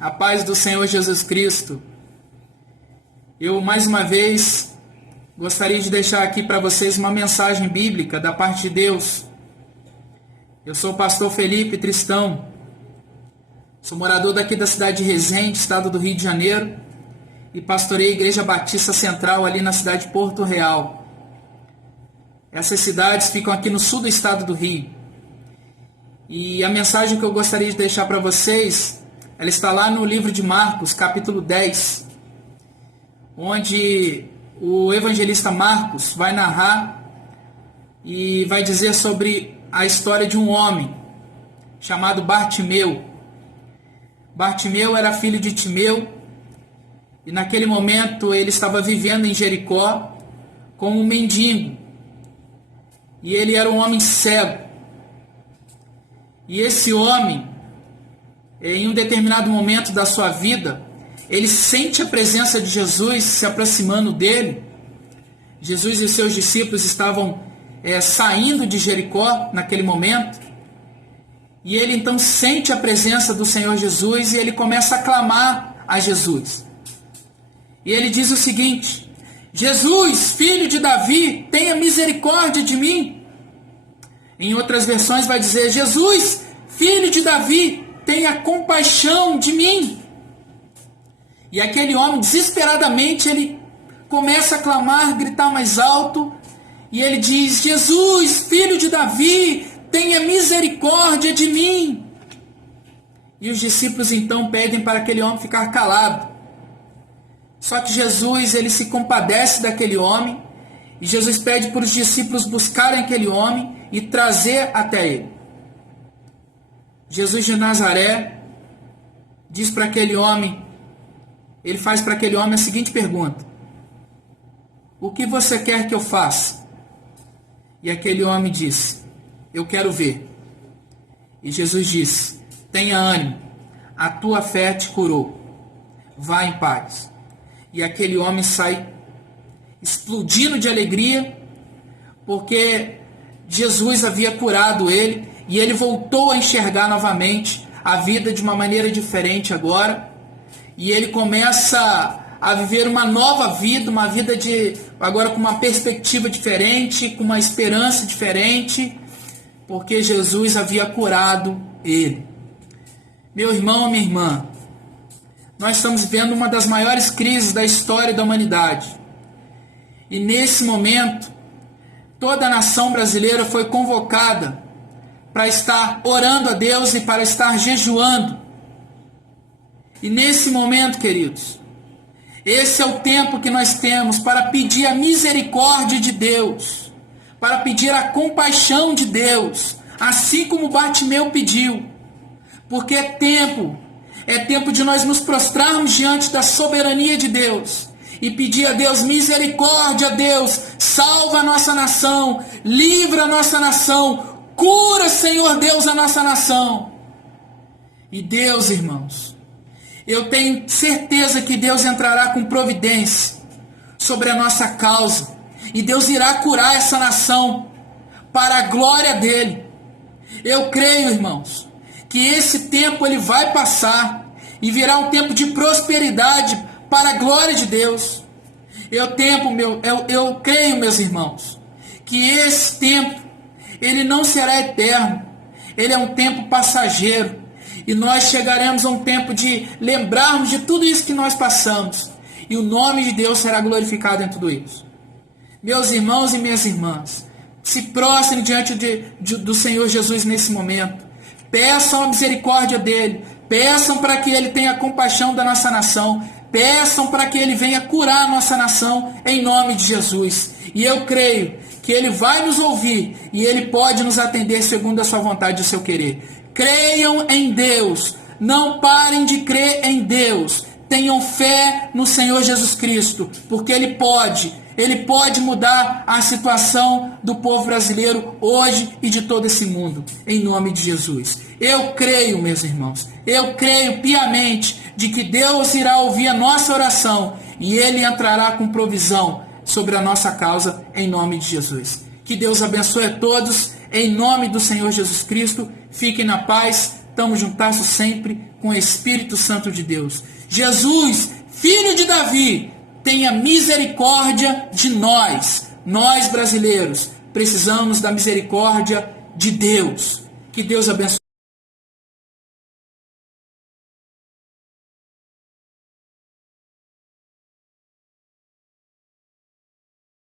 A paz do Senhor Jesus Cristo. Eu, mais uma vez, gostaria de deixar aqui para vocês uma mensagem bíblica da parte de Deus. Eu sou o pastor Felipe Tristão. Sou morador daqui da cidade de Resende, estado do Rio de Janeiro, e pastorei a Igreja Batista Central ali na cidade de Porto Real. Essas cidades ficam aqui no sul do estado do Rio. E a mensagem que eu gostaria de deixar para vocês, ela está lá no livro de Marcos, capítulo 10, onde o evangelista Marcos vai narrar e vai dizer sobre a história de um homem chamado Bartimeu. Bartimeu era filho de Timeu e naquele momento ele estava vivendo em Jericó como um mendigo. E ele era um homem cego. E esse homem, em um determinado momento da sua vida, ele sente a presença de Jesus se aproximando dele. Jesus e seus discípulos estavam saindo de Jericó naquele momento. E ele então sente a presença do Senhor Jesus e ele começa a clamar a Jesus. E ele diz o seguinte: Jesus, filho de Davi, tenha misericórdia de mim. Em outras versões vai dizer: Jesus, filho de Davi, tenha compaixão de mim. E aquele homem, desesperadamente, ele começa a clamar, gritar mais alto, e ele diz: Jesus, filho de Davi, tenha misericórdia de mim. E os discípulos então pedem para aquele homem ficar calado. Só que Jesus, ele se compadece daquele homem, e Jesus pede para os discípulos buscarem aquele homem e trazer até ele. Jesus de Nazaré diz para aquele homem, ele faz para aquele homem a seguinte pergunta: o que você quer que eu faça? E aquele homem diz: eu quero ver. E Jesus diz: tenha ânimo, a tua fé te curou, vá em paz. E aquele homem sai explodindo de alegria, porque Jesus havia curado ele, e ele voltou a enxergar novamente a vida de uma maneira diferente agora, e ele começa a viver uma nova vida, uma vida agora com uma perspectiva diferente, com uma esperança diferente, porque Jesus havia curado ele. Meu irmão, minha irmã, nós estamos vivendo uma das maiores crises da história da humanidade. E nesse momento, toda a nação brasileira foi convocada para estar orando a Deus e para estar jejuando. E nesse momento, queridos, esse é o tempo que nós temos para pedir a misericórdia de Deus, para pedir a compaixão de Deus, assim como Bartimeu pediu. Porque é tempo de nós nos prostrarmos diante da soberania de Deus e pedir a Deus misericórdia. A Deus, salva a nossa nação, livra a nossa nação, cura, Senhor Deus, a nossa nação. E Deus, irmãos, eu tenho certeza que Deus entrará com providência sobre a nossa causa, e Deus irá curar essa nação para a glória dele. Eu creio, irmãos, que esse tempo ele vai passar e virá um tempo de prosperidade para a glória de Deus. Eu creio, meus irmãos, que esse tempo ele não será eterno, ele é um tempo passageiro, e nós chegaremos a um tempo de lembrarmos de tudo isso que nós passamos, e o nome de Deus será glorificado em tudo isso. Meus irmãos e minhas irmãs, se prostrem diante do Senhor Jesus nesse momento, peçam a misericórdia dele, peçam para que ele tenha compaixão da nossa nação, peçam para que ele venha curar a nossa nação em nome de Jesus. E eu creio que ele vai nos ouvir e ele pode nos atender segundo a sua vontade e o seu querer. Creiam em Deus, não parem de crer em Deus, tenham fé no Senhor Jesus Cristo, porque Ele pode mudar a situação do povo brasileiro hoje e de todo esse mundo, em nome de Jesus. Eu creio, meus irmãos, eu creio piamente de que Deus irá ouvir a nossa oração e Ele entrará com provisão sobre a nossa causa, em nome de Jesus. Que Deus abençoe a todos, em nome do Senhor Jesus Cristo. Fiquem na paz. estamos juntados sempre com o Espírito Santo de Deus. Jesus, filho de Davi, tenha misericórdia de nós. Nós brasileiros precisamos da misericórdia de Deus. Que Deus abençoe.